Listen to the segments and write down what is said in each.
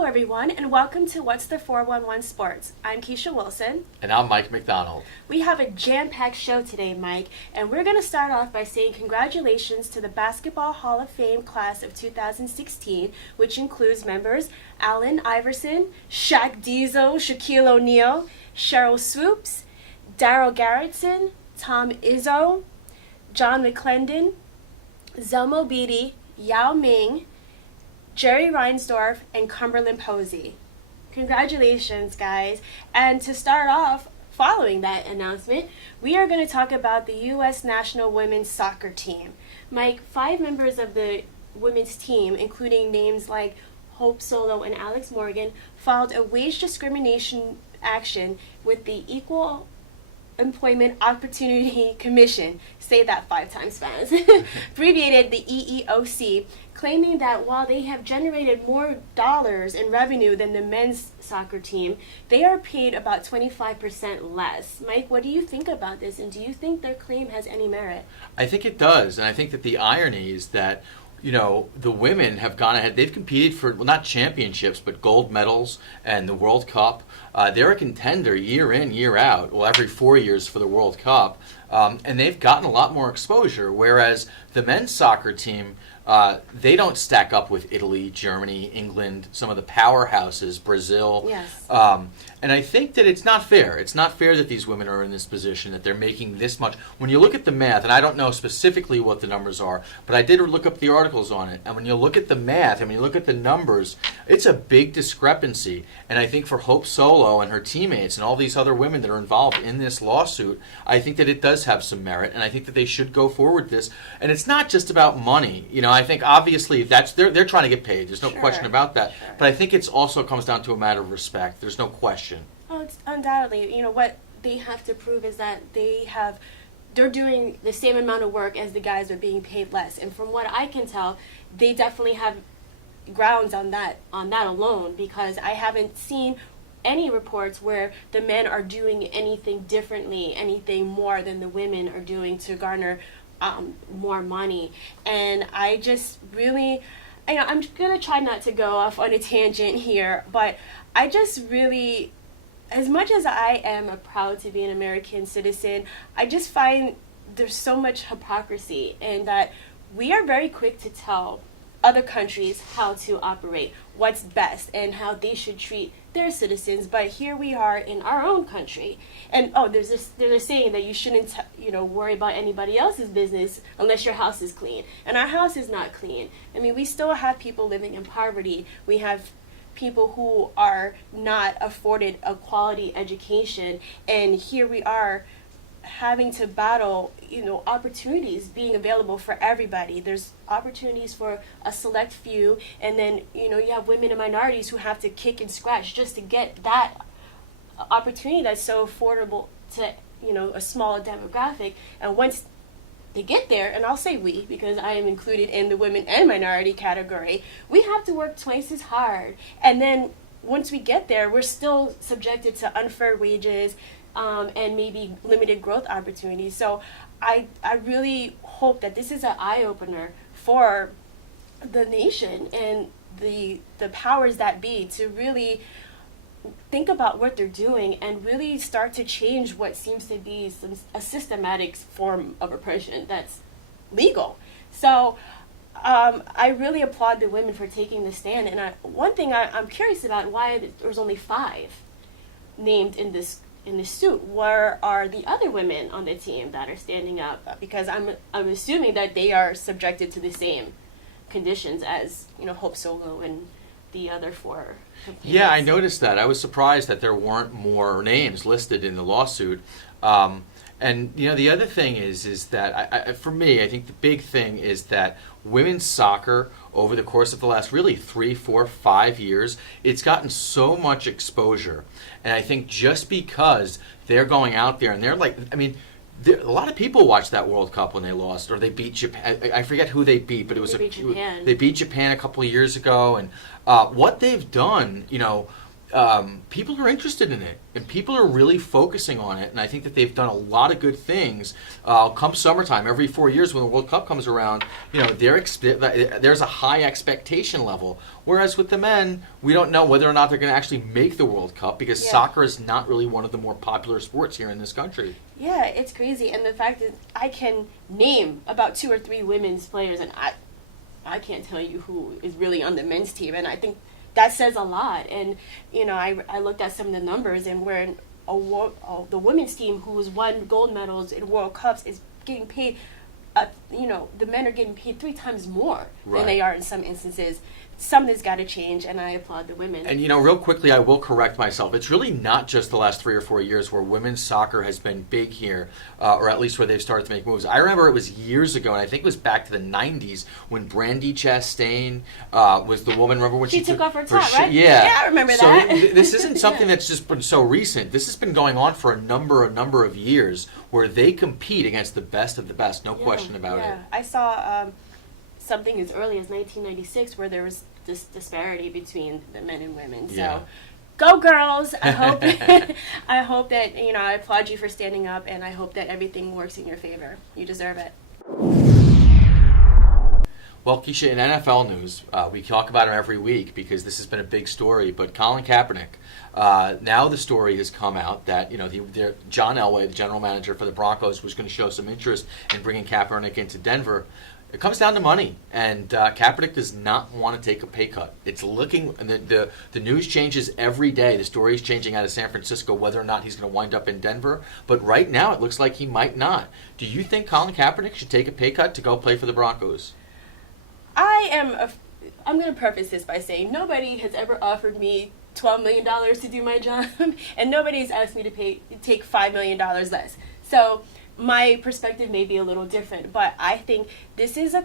Hello, everyone, and welcome to What's the 411 Sports. I'm Keisha Wilson. And I'm Mike McDonald. We have a jam-packed show today, Mike, and we're going to start off by saying congratulations to the Basketball Hall of Fame class of 2016, which includes members Allen Iverson, Shaq Izzo, Shaquille O'Neal, Sheryl Swoopes, Darell Garretson, Tom Izzo, John McClendon, Zelmo Beaty, Ming, Jerry Reinsdorf, and Cumberland Posey. Congratulations, guys. And to start off, following that announcement, we are going to talk about the U.S. National Women's Soccer Team. Mike, 5 members of the women's team, including names like Hope Solo and Alex Morgan, filed a wage discrimination action with the Equal Employment Opportunity Commission, say that 5 times fast, abbreviated the EEOC, claiming that while they have generated more dollars in revenue than the men's soccer team, they are paid about 25% less. Mike, what do you think about this, and do you think their claim has any merit? I think it does, and I think that the irony is that the women have gone ahead. They've competed for, well, not championships, but gold medals and the World Cup. They're a contender year in, year out, well, every 4 years for the World Cup. And they've gotten a lot more exposure, whereas the men's soccer team, they don't stack up with Italy, Germany, England, some of the powerhouses, Brazil. Yes. And I think that it's not fair. It's not fair that these women are in this position, that they're making this much. When you look at the math, and I don't know specifically what the numbers are, but I did look up the articles on it. And when you look at the math, and when you look at the numbers, it's a big discrepancy. And I think for Hope Solo and her teammates and all these other women that are involved in this lawsuit, I think that it does have some merit, and I think that they should go forward with this. And it's not just about money. I think obviously that's they're trying to get paid. There's no question about that. Sure. But I think it's also comes down to a matter of respect. There's no question. Oh, it's undoubtedly. What they have to prove is that they're doing the same amount of work as the guys are being paid less. And from what I can tell, they definitely have grounds on that alone, because I haven't seen any reports where the men are doing anything differently, anything more than the women are doing to garner more money. And I just really, I'm going to try not to go off on a tangent here, but I just really, as much as I am proud to be an American citizen, I just find there's so much hypocrisy, and that we are very quick to tell other countries how to operate, what's best, and how they should treat their citizens. But here we are in our own country, and there's a saying that you shouldn't worry about anybody else's business unless your house is clean, and our house is not clean. I mean, we still have people living in poverty. We have people who are not afforded a quality education, and here we are having to battle, opportunities being available for everybody. There's opportunities for a select few, and then, you have women and minorities who have to kick and scratch just to get that opportunity that's so affordable to, a smaller demographic. And once they get there, and I'll say we, because I am included in the women and minority category, we have to work twice as hard. And then once we get there, we're still subjected to unfair wages, and maybe limited growth opportunities. So I really hope that this is an eye-opener for the nation and the powers that be to really think about what they're doing and really start to change what seems to be a systematic form of oppression that's legal. So I really applaud the women for taking the stand. And one thing I'm curious about, why there's only 5 named in this suit. Where are the other women on the team that are standing up? Because I'm assuming that they are subjected to the same conditions as Hope Solo and the other 4 complainants. Yeah, I noticed that. I was surprised that there weren't more names listed in the lawsuit. And the other thing is that for me, I think the big thing is that women's soccer over the course of the last really 3, 4, 5 years, it's gotten so much exposure. And I think just because they're going out there and they're like, a lot of people watched that World Cup when they lost, or they beat Japan. I forget who they beat, but it was Japan. They beat Japan a couple of years ago, and what they've done, people are interested in it, and people are really focusing on it, and I think that they've done a lot of good things. Come summertime, every 4 years when the World Cup comes around, there's a high expectation level. Whereas with the men, we don't know whether or not they're going to actually make the World Cup because soccer is not really one of the more popular sports here in this country. Yeah, it's crazy, and the fact is I can name about 2 or 3 women's players, and I can't tell you who is really on the men's team, and I think that says a lot. And I looked at some of the numbers, and where the women's team, who has won gold medals in World Cups, is getting paid. The men are getting paid 3 times more than they are in some instances. Something's got to change, and I applaud the women. And real quickly, I will correct myself. It's really not just the last 3 or 4 years where women's soccer has been big here, or at least where they've started to make moves. I remember it was years ago, and I think it was back to the 90s when Brandi Chastain was the woman. Remember when she took off her top, right? Yeah, I remember that. So this isn't something that's just been so recent. This has been going on for a number of years where they compete against the best of the best. No question about it. I saw something as early as 1996 where there was this disparity between the men and women. So go girls. I hope I hope that I applaud you for standing up, and I hope that everything works in your favor. You deserve it. Well, Keisha, in NFL news, we talk about him every week because this has been a big story, but Colin Kaepernick, now the story has come out that John Elway, the general manager for the Broncos, was going to show some interest in bringing Kaepernick into Denver. It comes down to money, and Kaepernick does not want to take a pay cut. It's looking, and the news changes every day. The story is changing out of San Francisco whether or not he's going to wind up in Denver. But right now, it looks like he might not. Do you think Colin Kaepernick should take a pay cut to go play for the Broncos? I'm going to preface this by saying nobody has ever offered me $12 million to do my job, and nobody's asked me to take $5 million less. So my perspective may be a little different, but I think this is a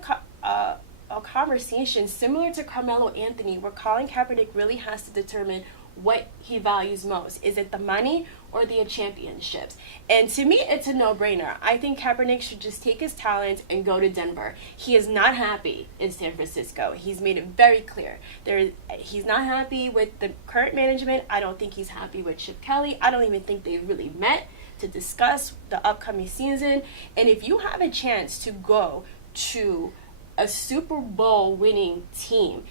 conversation similar to Carmelo Anthony, where Colin Kaepernick really has to determine what he values most. Is it the money or the championships? And to me, it's a no-brainer. I think Kaepernick should just take his talents and go to Denver. He is not happy in San Francisco. He's made it very clear. He's not happy with the current management. I don't think he's happy with Chip Kelly. I don't even think they've really met to discuss the upcoming season. And if you have a chance to go to a Super Bowl winning team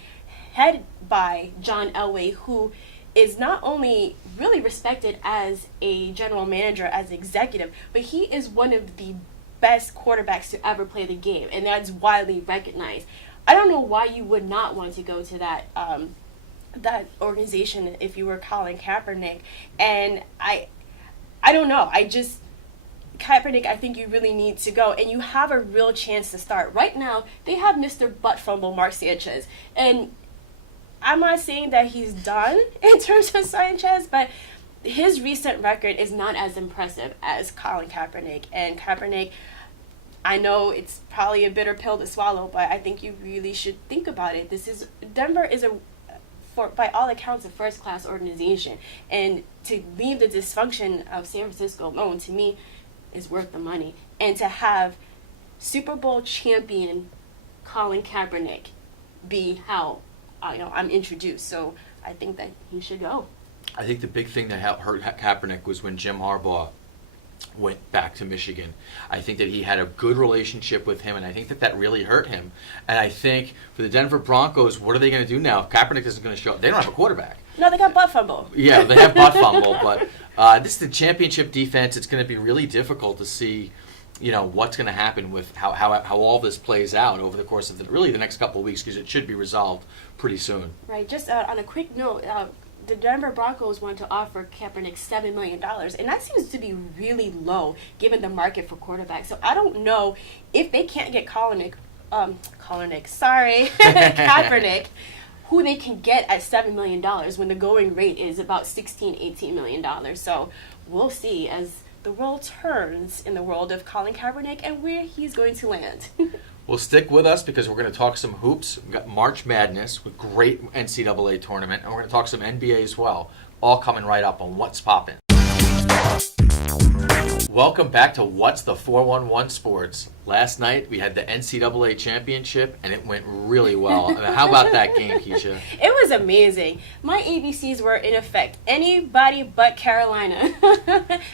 headed by John Elway, who is not only really respected as a general manager, as executive, but he is one of the best quarterbacks to ever play the game, and that's widely recognized. I don't know why you would not want to go to that organization if you were Colin Kaepernick. And I don't know. Kaepernick, I think you really need to go, and you have a real chance to start. Right now, they have Mr. Butt Fumble, Mark Sanchez, and I'm not saying that he's done in terms of Sanchez, but his recent record is not as impressive as Colin Kaepernick. And Kaepernick, I know it's probably a bitter pill to swallow, but I think you really should think about it. Denver is by all accounts, a first-class organization, and to leave the dysfunction of San Francisco alone, to me, is worth the money. And to have Super Bowl champion Colin Kaepernick be how I'm introduced, so I think that he should go. I think the big thing that hurt Kaepernick was when Jim Harbaugh went back to Michigan. I think that he had a good relationship with him, and I think that really hurt him. And I think for the Denver Broncos, what are they going to do now? If Kaepernick isn't going to show up, they don't have a quarterback. No, they got butt fumble. Yeah, they have butt fumble, but this is the championship defense. It's going to be really difficult to see what's going to happen with how all this plays out over the course of the next couple of weeks, because it should be resolved pretty soon. Right. Just on a quick note, the Denver Broncos want to offer Kaepernick $7 million, and that seems to be really low given the market for quarterbacks. So I don't know if they can't get Kaepernick, Kaepernick, who they can get at $7 million when the going rate is about $18 million. So we'll see as the world turns in the world of Colin Kaepernick and where he's going to land. Well, stick with us because we're going to talk some hoops. We've got March Madness with great NCAA tournament, and we're going to talk some NBA as well. All coming right up on What's Poppin'. Welcome back to What's the 411 Sports. Last night we had the NCAA Championship and it went really well. I mean, how about that game, Keisha? It was amazing. My ABCs were in effect. Anybody but Carolina.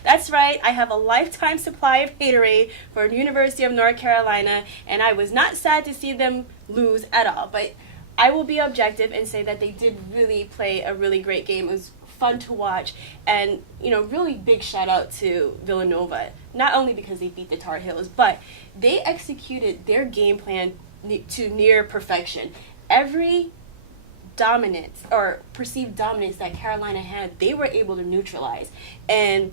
That's right. I have a lifetime supply of haterade for University of North Carolina, and I was not sad to see them lose at all. But I will be objective and say that they did really play a really great game. It was fun to watch, and really big shout out to Villanova, not only because they beat the Tar Heels, but they executed their game plan to near perfection. Every dominance or perceived dominance that Carolina had, they were able to neutralize, and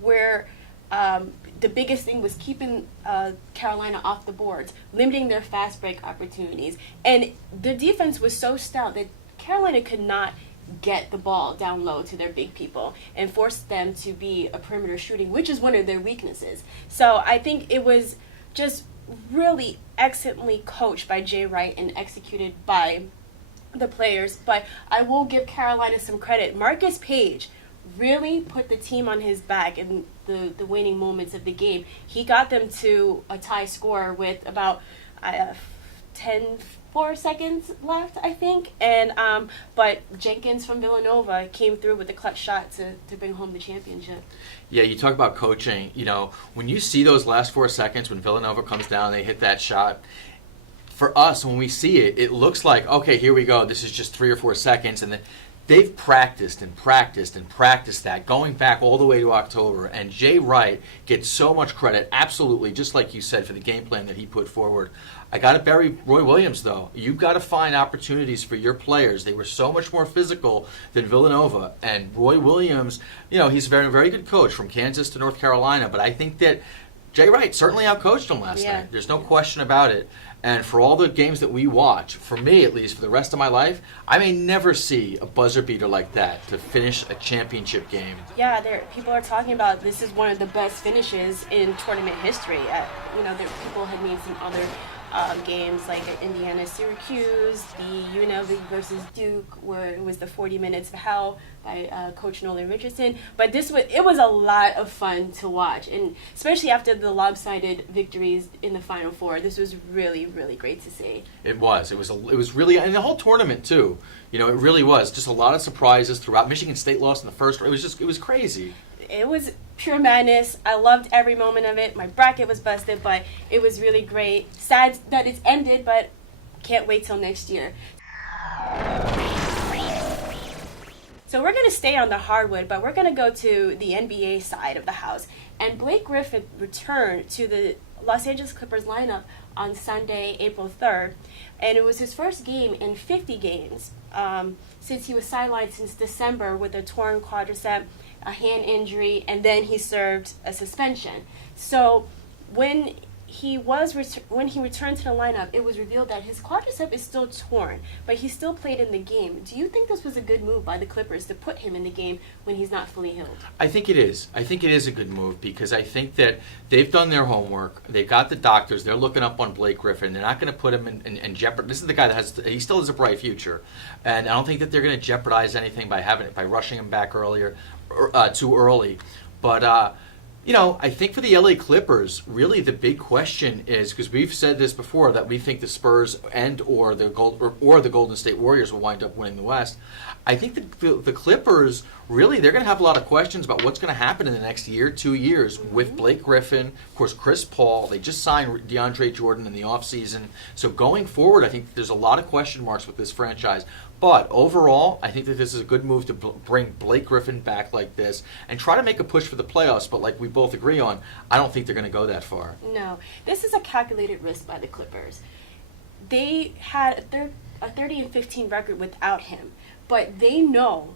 where the biggest thing was keeping Carolina off the boards, limiting their fast break opportunities, and the defense was so stout that Carolina could not get the ball down low to their big people and force them to be a perimeter shooting, which is one of their weaknesses. So I think it was just really excellently coached by Jay Wright and executed by the players. But I will give Carolina some credit. Marcus Page really put the team on his back in the waning moments of the game. He got them to a tie score with about 4 seconds left, I think, and but Jenkins from Villanova came through with a clutch shot to bring home the championship. Yeah, you talk about coaching. When you see those last 4 seconds when Villanova comes down, they hit that shot. For us, when we see it, it looks like, okay, here we go. This is just 3 or 4 seconds, and then they've practiced and practiced and practiced that going back all the way to October. And Jay Wright gets so much credit, absolutely, just like you said, for the game plan that he put forward. I got to bury Roy Williams, though. You've got to find opportunities for your players. They were so much more physical than Villanova. And Roy Williams, he's a very, very good coach from Kansas to North Carolina. But I think that Jay Wright certainly outcoached him last night. There's no question about it. And for all the games that we watch, for me at least, for the rest of my life, I may never see a buzzer beater like that to finish a championship game. Yeah, people are talking about this is one of the best finishes in tournament history. People had made some other games like Indiana Syracuse, the UNLV versus Duke, where it was the 40 minutes of hell by Coach Nolan Richardson. But it was a lot of fun to watch, and especially after the lopsided victories in the Final Four, this was really, really great to see. It was really, and the whole tournament too. It really was just a lot of surprises throughout. Michigan State lost in the first. It was crazy. It was pure madness. I loved every moment of it. My bracket was busted, but it was really great. Sad that it's ended, but can't wait till next year. So we're going to stay on the hardwood, but we're going to go to the NBA side of the house. And Blake Griffin returned to the Los Angeles Clippers lineup on Sunday, April 3rd. And it was his first game in 50 games since he was sidelined since December with a torn quadricep, a hand injury, and then he served a suspension. So when he returned to the lineup, it was revealed that his quadricep is still torn, but he still played in the game. Do you think this was a good move by the Clippers to put him in the game when he's not fully healed? I think it is. I think it is a good move because I think that they've done their homework. They've got the doctors. They're looking up on Blake Griffin. They're not going to put him in jeopardy. This is the guy that he still has a bright future, and I don't think that they're going to jeopardize anything by rushing him back too early. But I think for the LA Clippers, really the big question is, because we've said this before, that we think the Spurs or the Golden State Warriors will wind up winning the West. I think the Clippers, really, they're going to have a lot of questions about what's going to happen in the next year, 2 years with Blake Griffin, of course, Chris Paul. They just signed DeAndre Jordan in the offseason. So going forward, I think there's a lot of question marks with this franchise. But overall, I think that this is a good move to bring Blake Griffin back like this and try to make a push for the playoffs. But like we both agree on, I don't think they're going to go that far. No. This is a calculated risk by the Clippers. They had a 30-15 record without him. But they know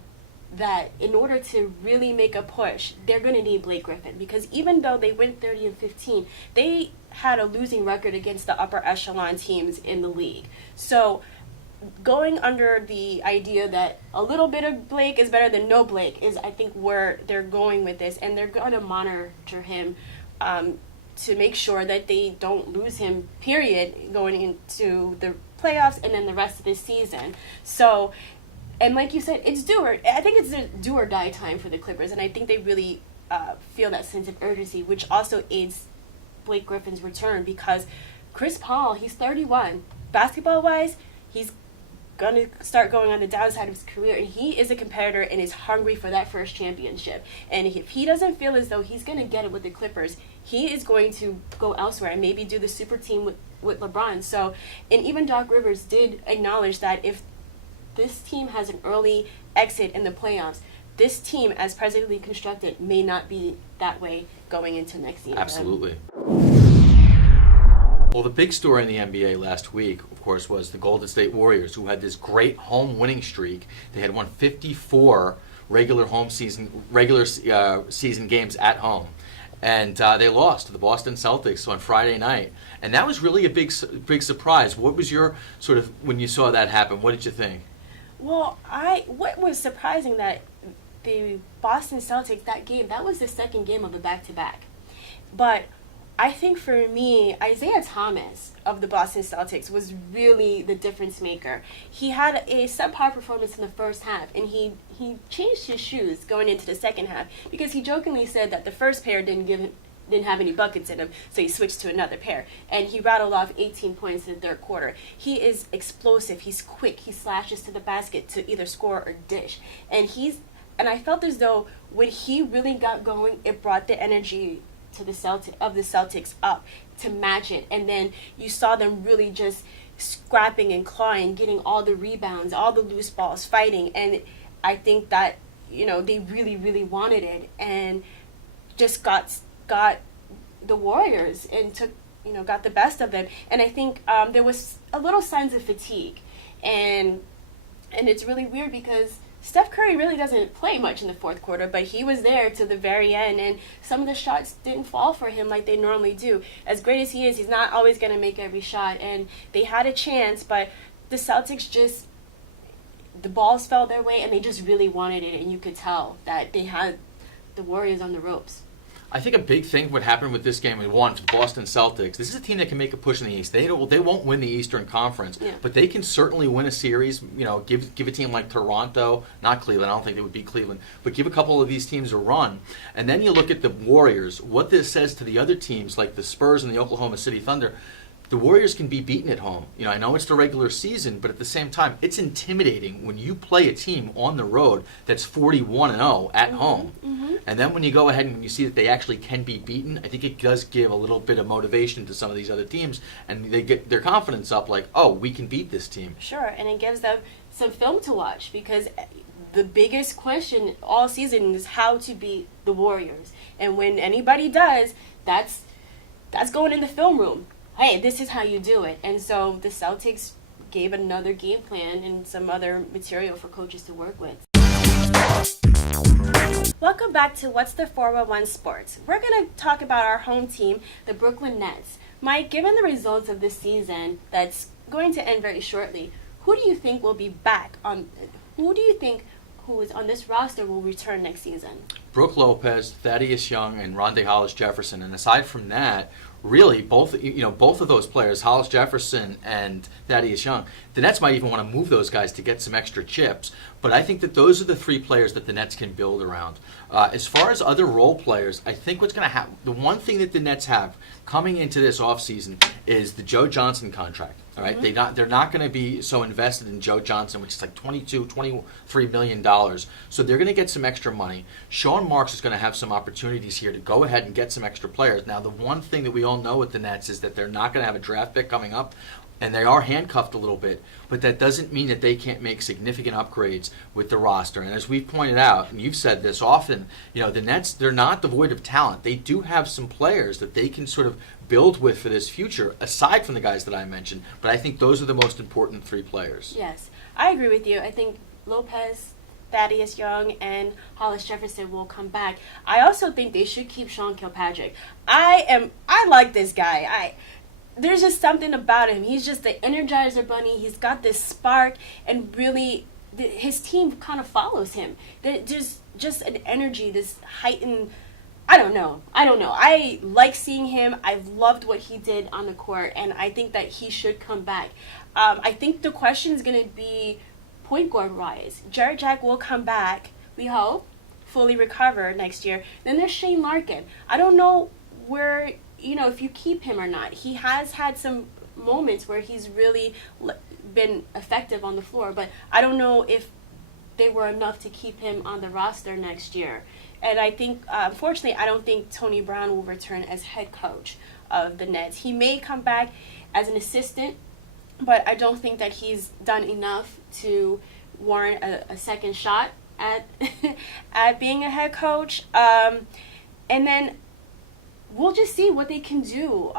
that in order to really make a push, they're going to need Blake Griffin. Because even though they went 30-15, they had a losing record against the upper echelon teams in the league. So going under the idea that a little bit of Blake is better than no Blake is, I think, where they're going with this. And they're going to monitor him to make sure that they don't lose him, period, going into the playoffs and then the rest of the season. And like you said, I think it's a do or die time for the Clippers, and I think they really feel that sense of urgency, which also aids Blake Griffin's return, because Chris Paul, he's 31. Basketball-wise, he's going to start going on the downside of his career, and he is a competitor and is hungry for that first championship. And if he doesn't feel as though he's going to get it with the Clippers, he is going to go elsewhere and maybe do the super team with LeBron. So, and even Doc Rivers did acknowledge that if this team has an early exit in the playoffs, this team, as presently constructed, may not be that way going into next season. Absolutely. Well, the big story in the NBA last week, of course, was the Golden State Warriors, who had this great home winning streak. They had won 54 regular season games at home, and they lost to the Boston Celtics on Friday night. And that was really a big surprise. What was your sort of, when you saw that happen? What did you think? Well, what was surprising that the Boston Celtics, that was the second game of a back-to-back. But I think for me, Isaiah Thomas of the Boston Celtics was really the difference maker. He had a subpar performance in the first half, and he changed his shoes going into the second half, because he jokingly said that the first pair didn't have any buckets in him, so he switched to another pair. And he rattled off 18 points in the third quarter. He is explosive. He's quick. He slashes to the basket to either score or dish. And I felt as though when he really got going, it brought the energy to the Celtics up to match it. And then you saw them really just scrapping and clawing, getting all the rebounds, all the loose balls, fighting. And I think that, they really, really wanted it, and just got the Warriors and got the best of them. And I think there was a little signs of fatigue. And it's really weird because Steph Curry really doesn't play much in the fourth quarter, but he was there to the very end, and some of the shots didn't fall for him like they normally do. As great as he is, he's not always going to make every shot, and they had a chance, but the Celtics the balls fell their way, and they just really wanted it, and you could tell that they had the Warriors on the ropes. I think a big thing what happened with this game, for the Boston Celtics, this is a team that can make a push in the East. They won't win the Eastern Conference, but they can certainly win a series. Give a team like Toronto, not Cleveland. I don't think they would beat Cleveland, but give a couple of these teams a run. And then you look at the Warriors. What this says to the other teams like the Spurs and the Oklahoma City Thunder. The Warriors can be beaten at home. I know it's the regular season, but at the same time, it's intimidating when you play a team on the road that's 41-0 at home. Mm-hmm. And then when you go ahead and you see that they actually can be beaten, I think it does give a little bit of motivation to some of these other teams, and they get their confidence up like, oh, we can beat this team. Sure, and it gives them some film to watch, because the biggest question all season is how to beat the Warriors. And when anybody does, that's going in the film room. Hey, this is how you do it. And so the Celtics gave another game plan and some other material for coaches to work with. Welcome back to What's the 411 Sports. We're going to talk about our home team, the Brooklyn Nets. Mike, given the results of this season that's going to end very shortly, who do you think will be back on? Who do you think who is on this roster will return next season? Brook Lopez, Thaddeus Young, and Rondae Hollis-Jefferson. And aside from that, really, both of those players, Hollis Jefferson and Thaddeus Young, the Nets might even want to move those guys to get some extra chips. But I think that those are the three players that the Nets can build around. As far as other role players, I think what's going to happen, the one thing that the Nets have coming into this offseason is the Joe Johnson contract. All right, Mm-hmm. they're not going to be so invested in Joe Johnson, which is like $23 million. So they're going to get some extra money. Sean Marks is going to have some opportunities here to go ahead and get some extra players. Now, the one thing that we all know with the Nets is that they're not going to have a draft pick coming up, and they are handcuffed a little bit, but that doesn't mean that they can't make significant upgrades with the roster. And as we've pointed out, and you've said this often, the Nets, they're not devoid of talent. They do have some players that they can sort of build with for this future, aside from the guys that I mentioned. But I think those are the most important three players. Yes, I agree with you. I think Lopez, Thaddeus Young, and Hollis Jefferson will come back. I also think they should keep Sean Kilpatrick. I like this guy. There's just something about him. He's just the Energizer Bunny. He's got this spark, and really, his team kind of follows him. There's just an energy, this heightened. I don't know. I like seeing him. I've loved what he did on the court, and I think that he should come back. I think the question is going to be point guard wise. Jared Jack will come back, we hope, fully recover next year. Then there's Shane Larkin. I don't know where, if you keep him or not. He has had some moments where he's really been effective on the floor, but I don't know if they were enough to keep him on the roster next year. And I think, unfortunately, I don't think Tony Brown will return as head coach of the Nets. He may come back as an assistant, but I don't think that he's done enough to warrant a second shot at at being a head coach. And then we'll just see what they can do.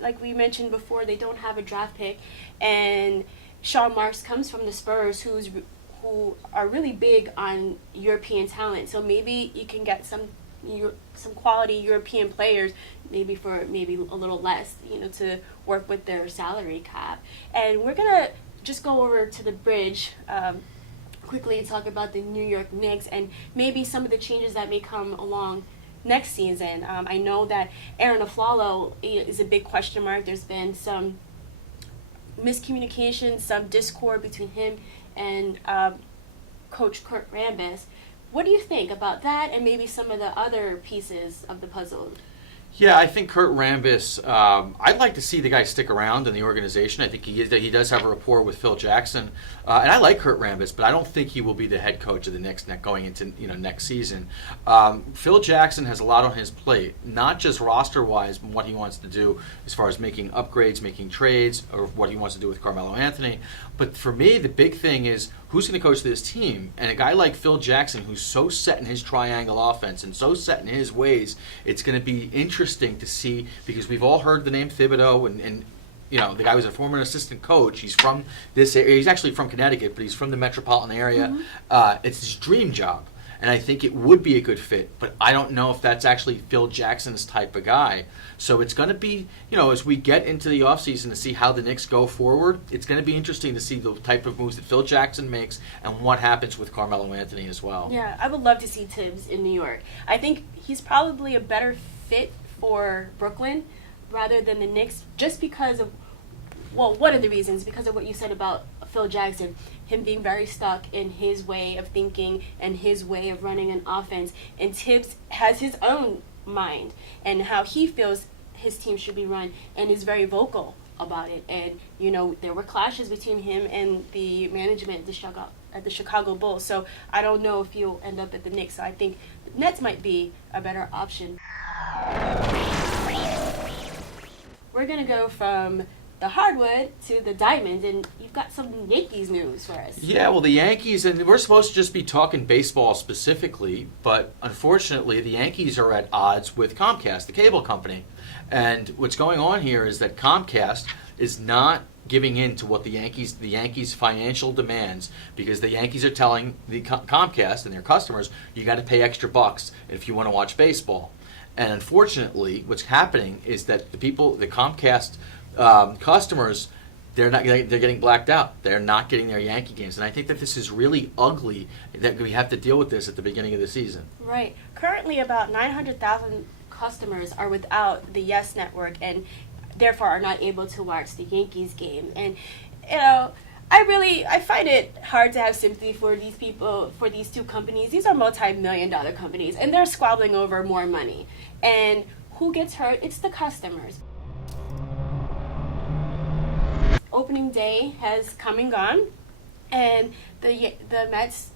Like we mentioned before, they don't have a draft pick, and Sean Marks comes from the Spurs, who are really big on European talent. So maybe you can get some quality European players, maybe for maybe a little less, to work with their salary cap. And we're gonna just go over to the bridge quickly and talk about the New York Knicks and maybe some of the changes that may come along next season. I know that Aaron Aflalo is a big question mark. There's been some miscommunication, some discord between him and Coach Kurt Rambis. What do you think about that and maybe some of the other pieces of the puzzle? Yeah, I think Kurt Rambis, I'd like to see the guy stick around in the organization. I think he does have a rapport with Phil Jackson. And I like Kurt Rambis, but I don't think he will be the head coach of the Knicks going into next season. Phil Jackson has a lot on his plate, not just roster-wise, but what he wants to do as far as making upgrades, making trades, or what he wants to do with Carmelo Anthony. But for me, the big thing is who's going to coach this team? And a guy like Phil Jackson, who's so set in his triangle offense and so set in his ways, it's going to be interesting to see, because we've all heard the name Thibodeau, and the guy was a former assistant coach. He's from this area. He's actually from Connecticut, but he's from the metropolitan area. Mm-hmm. It's his dream job, and I think it would be a good fit, but I don't know if that's actually Phil Jackson's type of guy. So it's going to be, as we get into the offseason to see how the Knicks go forward, it's going to be interesting to see the type of moves that Phil Jackson makes and what happens with Carmelo Anthony as well. Yeah, I would love to see Tibbs in New York. I think he's probably a better fit for Brooklyn rather than the Knicks, just because of, one of the reasons, because of what you said about Phil Jackson, him being very stuck in his way of thinking and his way of running an offense. And Tibbs has his own mind and how he feels his team should be run, and is very vocal about it. And, there were clashes between him and the management at the Chicago Bulls. So I don't know if he'll end up at the Knicks. So I think the Nets might be a better option. We're going to go from the hardwood to the diamond, and you've got some Yankees news for us. Yeah, well, the Yankees, and we're supposed to just be talking baseball specifically, but unfortunately the Yankees are at odds with Comcast, the cable company. And what's going on here is that Comcast is not giving in to what the Yankees financial demands, because the Yankees are telling the Comcast and their customers, you got to pay extra bucks if you want to watch baseball. And unfortunately, what's happening is that the Comcast customers, they're getting blacked out. They're not getting their Yankee games, and I think that this is really ugly that we have to deal with this at the beginning of the season. Right. Currently, about 900,000 customers are without the Yes Network, and therefore are not able to watch the Yankees game. And I find it hard to have sympathy for these people, for these two companies. These are multi-million-dollar companies, and they're squabbling over more money. And who gets hurt? It's the customers. Opening day has come and gone, and the Mets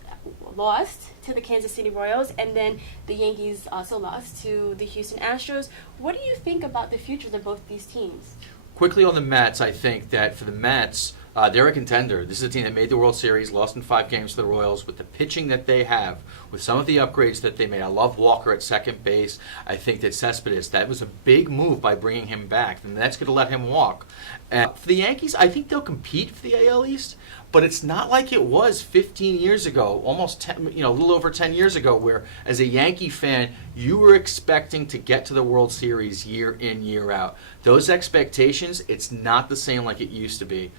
lost to the Kansas City Royals, and then the Yankees also lost to the Houston Astros. What do you think about the futures of both these teams? Quickly on the Mets, I think that for the Mets, they're a contender. This is a team that made the World Series, lost in 5 games to the Royals. With the pitching that they have, with some of the upgrades that they made, I love Walker at second base. I think that Cespedes, that was a big move by bringing him back, and that's going to let him walk. For the Yankees, I think they'll compete for the AL East, but it's not like it was 15 years ago, almost 10, a little over 10 years ago, where as a Yankee fan, you were expecting to get to the World Series year in, year out. Those expectations, it's not the same like it used to be.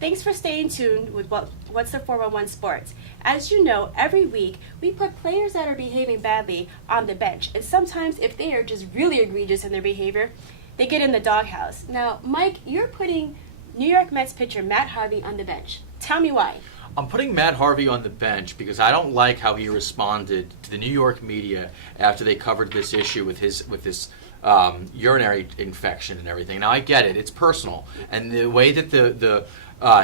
Thanks for staying tuned with What's the 411 Sports. As you know, every week we put players that are behaving badly on the bench, and sometimes if they are just really egregious in their behavior, they get in the doghouse. Now, Mike, you're putting New York Mets pitcher Matt Harvey on the bench. Tell me why. I'm putting Matt Harvey on the bench because I don't like how he responded to the New York media after they covered this issue with his urinary infection and everything. Now I get it; it's personal, and the way that the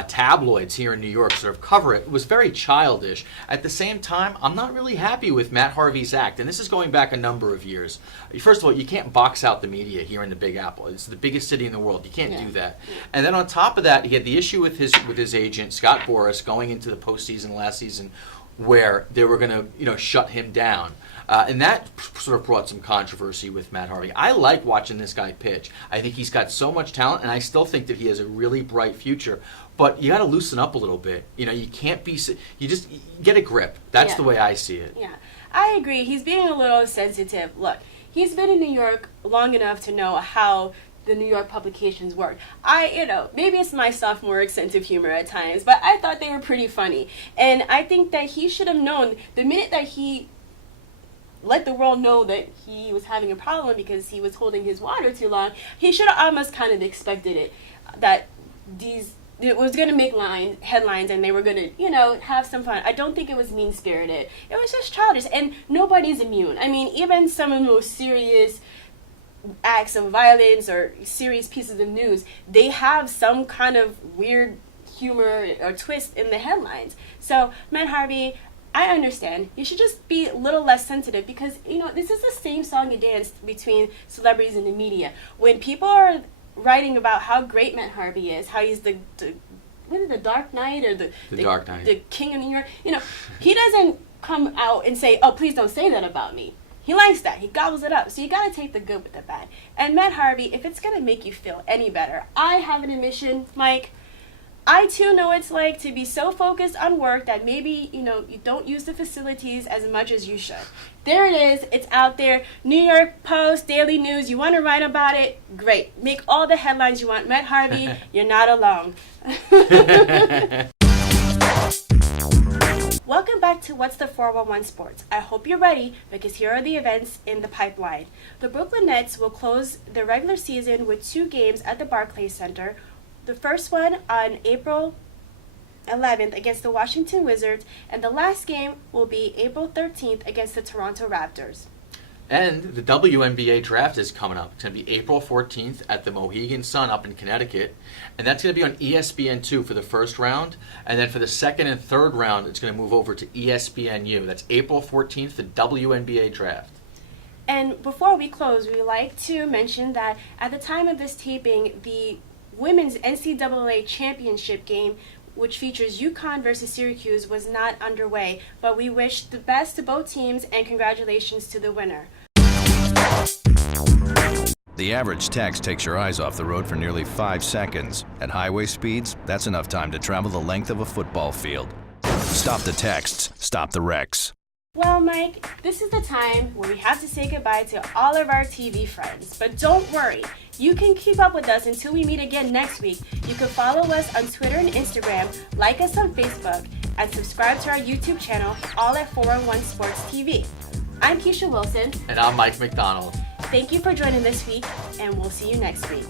tabloids here in New York sort of cover it was very childish. At the same time, I'm not really happy with Matt Harvey's act, and this is going back a number of years. First of all, you can't box out the media here in the Big Apple. It's the biggest city in the world. You can't do that. And then on top of that, he had the issue with his agent Scott Boras going into the postseason last season, where they were going to shut him down. And that sort of brought some controversy with Matt Harvey. I like watching this guy pitch. I think he's got so much talent, and I still think that he has a really bright future. But you got to loosen up a little bit. You can't be. You just get a grip. That's the way I see it. Yeah, I agree. He's being a little sensitive. Look, he's been in New York long enough to know how the New York publications work. Maybe it's my sophomoric sense of humor at times, but I thought they were pretty funny. And I think that he should have known the minute that he let the world know that he was having a problem because he was holding his water too long, he should have almost kind of expected it, that it was going to make headlines and they were going to, have some fun. I don't think it was mean-spirited. It was just childish, and nobody's immune. I mean, even some of the most serious acts of violence or serious pieces of news, they have some kind of weird humor or twist in the headlines. So, Matt Harvey, I understand. You should just be a little less sensitive because, this is the same song and dance between celebrities and the media. When people are writing about how great Matt Harvey is, how he's the Dark Knight or the Dark Knight, the King of New York, he doesn't come out and say, "Oh, please don't say that about me." He likes that. He gobbles it up. So you got to take the good with the bad. And Matt Harvey, if it's going to make you feel any better, I have an admission, Mike. I, too, know it's like to be so focused on work that maybe, you don't use the facilities as much as you should. There it is. It's out there. New York Post, Daily News. You want to write about it? Great. Make all the headlines you want. Matt Harvey, you're not alone. Welcome back to What's the 411 Sports. I hope you're ready because here are the events in the pipeline. The Brooklyn Nets will close the regular season with 2 games at the Barclays Center. The first one on April 11th against the Washington Wizards, and the last game will be April 13th against the Toronto Raptors. And the WNBA draft is coming up. It's going to be April 14th at the Mohegan Sun up in Connecticut. And that's going to be on ESPN2 for the first round. And then for the second and third round, it's going to move over to ESPNU. That's April 14th, the WNBA draft. And before we close, we would like to mention that at the time of this taping, the Women's NCAA Championship game, which features UConn versus Syracuse, was not underway, but we wish the best to both teams and congratulations to the winner. The average text takes your eyes off the road for nearly 5 seconds. At highway speeds, that's enough time to travel the length of a football field. Stop the texts, stop the wrecks. Well, Mike, this is the time where we have to say goodbye to all of our TV friends. But don't worry, you can keep up with us until we meet again next week. You can follow us on Twitter and Instagram, like us on Facebook, and subscribe to our YouTube channel, all at 411 Sports TV. I'm Keisha Wilson. And I'm Mike McDonald. Thank you for joining this week, and we'll see you next week.